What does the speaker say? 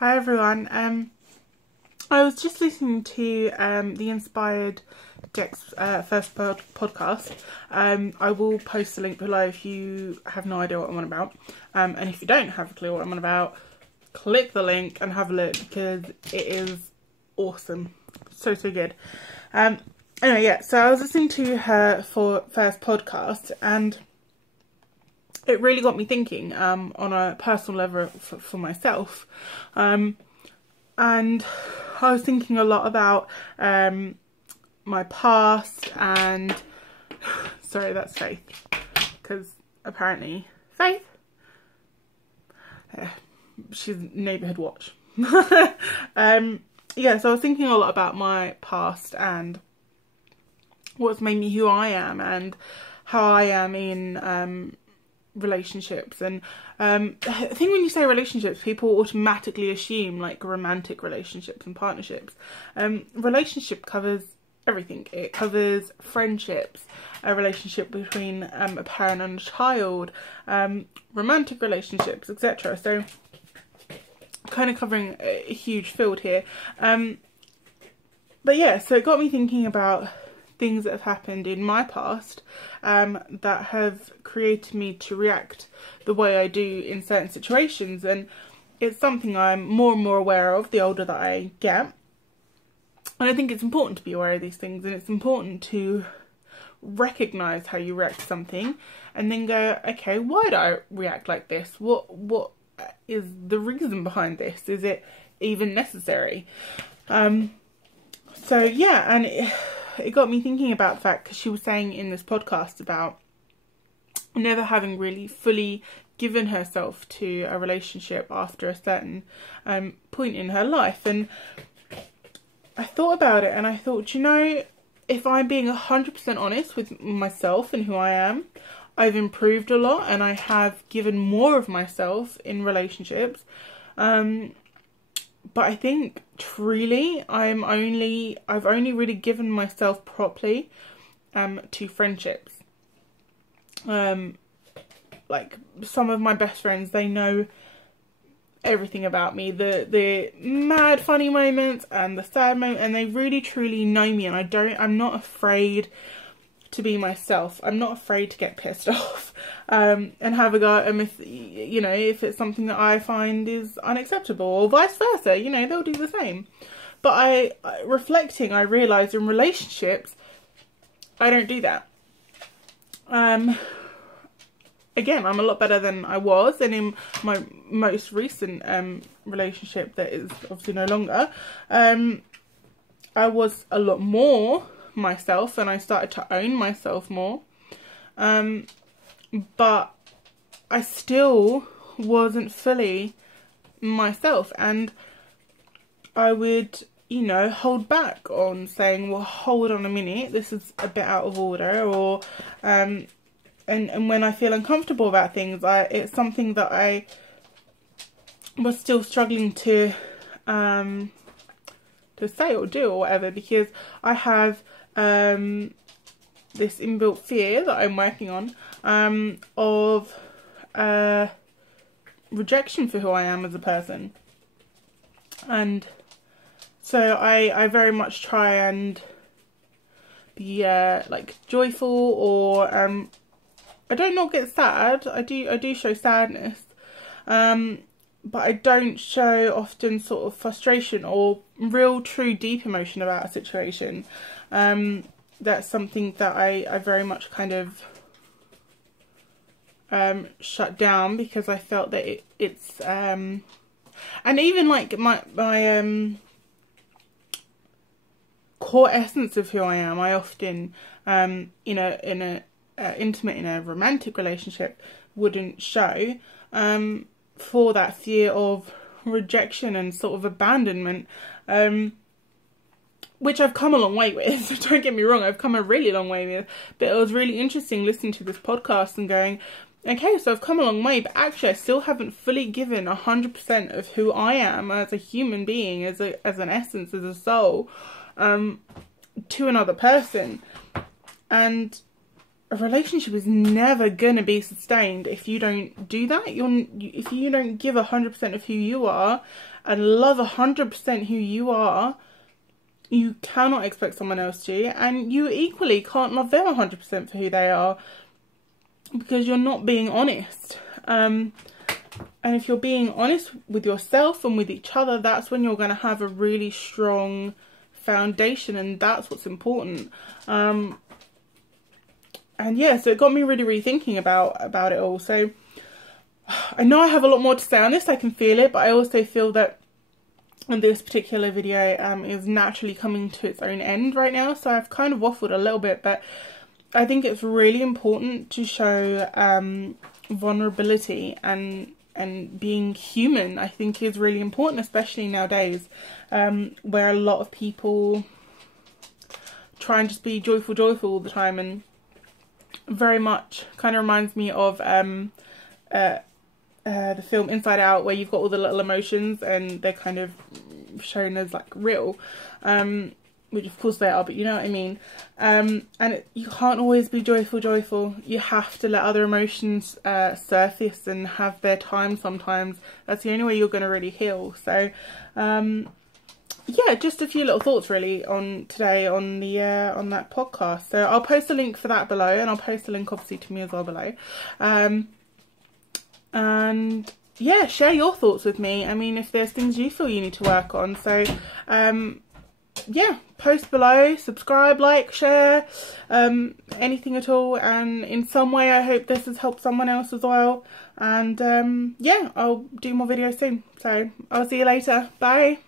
Hi everyone. I was just listening to the Inspired Dex first podcast. I will post the link below if you have no idea what I'm on about. And if you don't have a clue what I'm on about, click the link and have a look because it is awesome. So good. Anyway, yeah, so I was listening to her first podcast and it really got me thinking on a personal level for myself. And I was thinking a lot about my past and... Sorry, that's Faith. Because apparently... Faith? She's neighbourhood watch. Yeah, so I was thinking a lot about my past and what's made me who I am and how I am in... relationships. And I think when you say relationships, people automatically assume like romantic relationships and partnerships. Relationship covers everything. It covers friendships, a relationship between a parent and a child, romantic relationships, etc. So kind of covering a huge field here. But yeah, so it got me thinking about things that have happened in my past that have created me to react the way I do in certain situations, and it's something I'm more and more aware of the older that I get. And I think it's important to be aware of these things, and it's important to recognise how you react to something and then go, okay, why do I react like this? What is the reason behind this? Is it even necessary? So yeah, and it got me thinking about the fact, because she was saying in this podcast about never having really fully given herself to a relationship after a certain point in her life. And I thought about it and I thought, you know, if I'm being 100% honest with myself and who I am, I've improved a lot and I have given more of myself in relationships. But I think truly I've only really given myself properly to friendships. Like some of my best friends, they know everything about me, the mad funny moments and the sad moments, and they really truly know me, and I'm not afraid to be myself. I'm not afraid to get pissed off and have a go at them if, you know, if it's something that I find is unacceptable, or vice versa, you know, they'll do the same. But reflecting, I realised in relationships, I don't do that. Again, I'm a lot better than I was, and in my most recent relationship that is obviously no longer, I was a lot more myself and I started to own myself more, but I still wasn't fully myself, and I would, you know, hold back on saying, well, hold on a minute, this is a bit out of order, or and when I feel uncomfortable about things, it's something that I was still struggling to say or do or whatever, because I have this inbuilt fear that I'm working on of rejection for who I am as a person. And so I very much try and be like joyful, or I don't not get sad. I do show sadness, but I don't show often sort of frustration or real true deep emotion about a situation. That's something that I very much kind of shut down, because I felt that it's and even like my core essence of who I am, I often in a intimate, in a romantic relationship, wouldn't show for that fear of rejection and sort of abandonment, which I've come a long way with. Don't get me wrong, I've come a really long way with, but it was really interesting listening to this podcast and going, okay, so I've come a long way, but actually I still haven't fully given 100% of who I am as a human being, as an essence, as a soul, to another person. And a relationship is never gonna be sustained if you don't do that. If you don't give 100% of who you are and love 100% who you are, you cannot expect someone else to, and you equally can't love them 100% for who they are, because you're not being honest. And if you're being honest with yourself and with each other, that's when you're going to have a really strong foundation, and that's what's important. And yeah, so it got me really thinking about it all. So I know I have a lot more to say on this, I can feel it, but I also feel that this particular video is naturally coming to its own end right now, so I've kind of waffled a little bit, but I think it's really important to show vulnerability and being human. I think is really important, especially nowadays, where a lot of people try and just be joyful all the time, and very much kind of reminds me of the film Inside Out, where you've got all the little emotions and they're kind of shown as like real, which of course they are, but you know what I mean. You can't always be joyful. You have to let other emotions surface and have their time sometimes. That's the only way you're going to really heal. So yeah, just a few little thoughts really on today on the on that podcast. So I'll post a link for that below, and I'll post a link obviously to me as well below. And yeah, share your thoughts with me. I mean, if there's things you feel you need to work on. So yeah, post below, subscribe, like, share, anything at all, and in some way I hope this has helped someone else as well. And yeah, I'll do more videos soon, so I'll see you later. Bye.